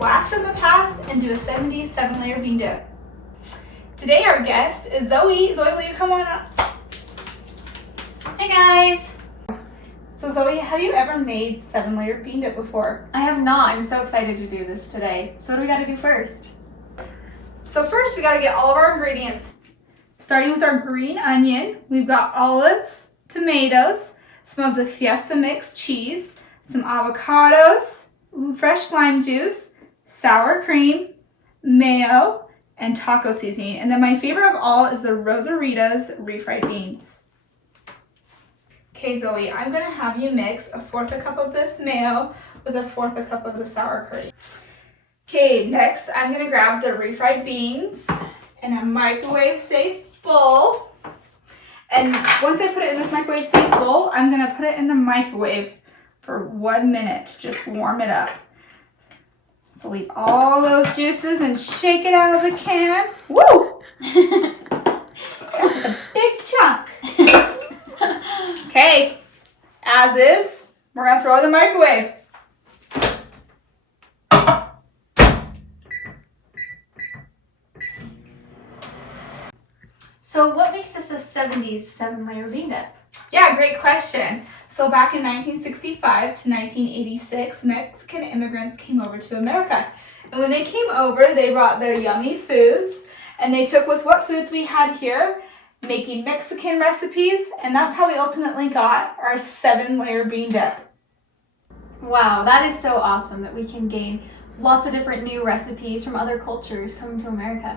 blast from the past and do a 70s 7-layer bean dip. Today our guest is Zoe. Zoe, will you come on up? Hey guys! So Zoe, have you ever made 7-layer bean dip before? I have not. I'm so excited to do this today. So what do we gotta do first? So first we gotta get all of our ingredients. Starting with our green onion, we've got olives, tomatoes, some of the Fiesta mix cheese, some avocados, fresh lime juice, sour cream, mayo, and taco seasoning. And then my favorite of all is the Rosarita's refried beans. Okay, Zoe, I'm gonna have you mix 1/4 cup of this mayo with 1/4 cup of the sour cream. Okay, next I'm gonna grab the refried beans in a microwave safe bowl. And once I put it in this microwave safe bowl, I'm gonna put it in the microwave for 1 minute to just warm it up. So leave all those juices and shake it out of the can. Woo! That's a big chunk. Okay, as is, we're gonna throw it in the microwave. So what makes this a 70s 7-layer bean dip? Yeah, great question. So back in 1965 to 1986, Mexican immigrants came over to America. And when they came over, they brought their yummy foods, and they took with what foods we had here, making Mexican recipes, and that's how we ultimately got our 7-layer bean dip. Wow, that is so awesome that we can gain lots of different new recipes from other cultures coming to America.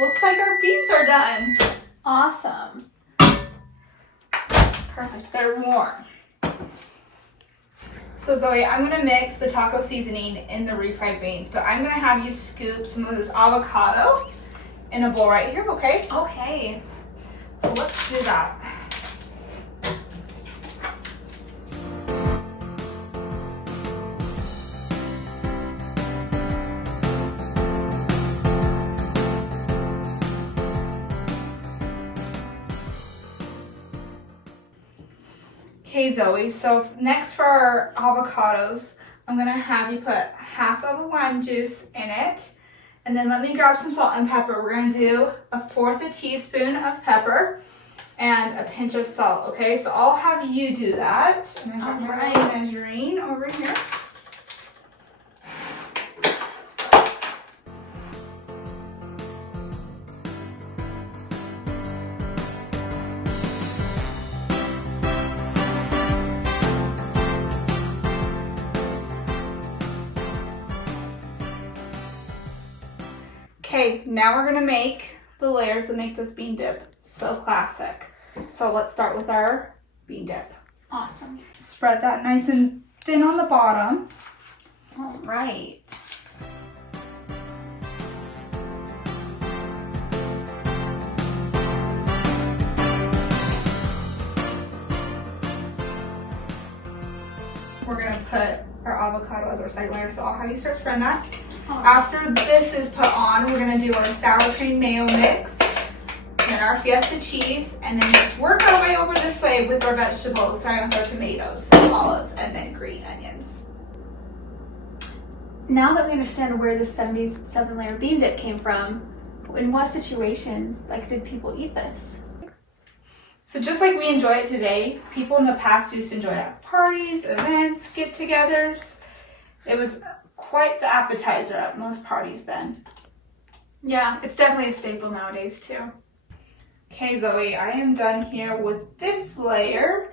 Looks like our beans are done. Awesome. Perfect, they're warm. So Zoe, I'm gonna mix the taco seasoning in the refried beans, but I'm gonna have you scoop some of this avocado in a bowl right here, okay? Okay. So let's do that. Okay, Zoe, so next for our avocados, I'm gonna have you put 1/2 of a lime juice in it. And then let me grab some salt and pepper. We're gonna do 1/4 teaspoon of pepper and a pinch of salt, okay? So I'll have you do that. And I've got my measuring over here. Okay, now we're gonna make the layers that make this bean dip so classic. So let's start with our bean dip. Awesome. Spread that nice and thin on the bottom. All right. We're gonna put our avocado as our second layer, so I'll have you start spreading that. After this is put on, we're gonna do our sour cream mayo mix, then our Fiesta cheese, and then just work our way over this way with our vegetables, starting with our tomatoes, olives, and then green onions. Now that we understand where the 70s 7-layer bean dip came from, in what situations did people eat this? So just like we enjoy it today, people in the past used to enjoy it at parties, events, get-togethers. It was quite the appetizer at most parties then. Yeah, it's definitely a staple nowadays too. Okay, Zoe, I am done here with this layer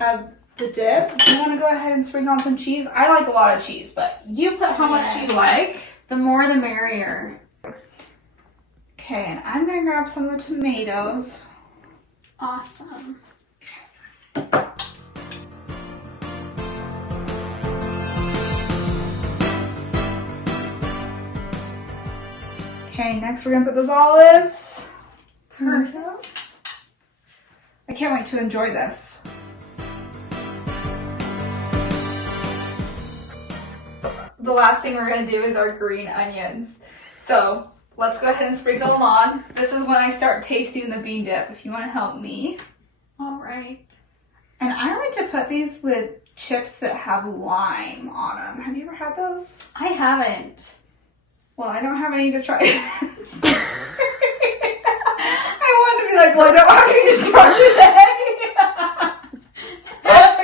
of the dip. Do you want to go ahead and sprinkle on some cheese? I like a lot of cheese, but you put how much you like. The more the merrier. Okay, and I'm going to grab some of the tomatoes. Awesome. Okay, next we're gonna put those olives. Perfect. I can't wait to enjoy this. The last thing we're gonna do is our green onions. So let's go ahead and sprinkle them on. This is when I start tasting the bean dip, if you wanna help me. All right. And I like to put these with chips that have lime on them. Have you ever had those? I haven't. Well, I don't have any to try. I wanted to be like, well, I don't have any to try today.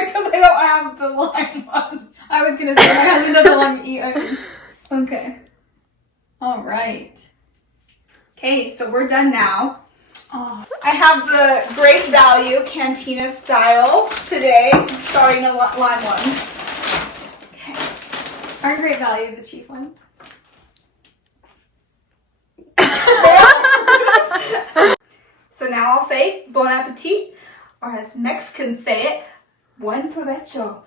Because I don't have the lime one. I was gonna say my husband doesn't let me eat onions. Okay. All right. Okay, so we're done now. Oh, I have the Great Value Cantina style today. Sorry, no lime ones. Okay. aren't Great Value the cheap ones? So now I'll say bon appetit, or as Mexicans say it, buen provecho.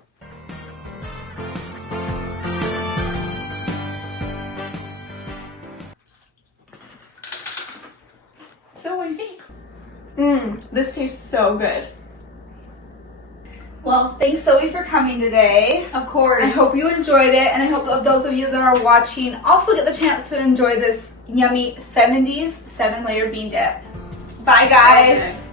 So what do you think? This tastes so good. Well, thanks Zoe for coming today. Of course. I hope you enjoyed it, and I hope that those of you that are watching also get the chance to enjoy this yummy 70s 7-layer bean dip. Bye guys! So good.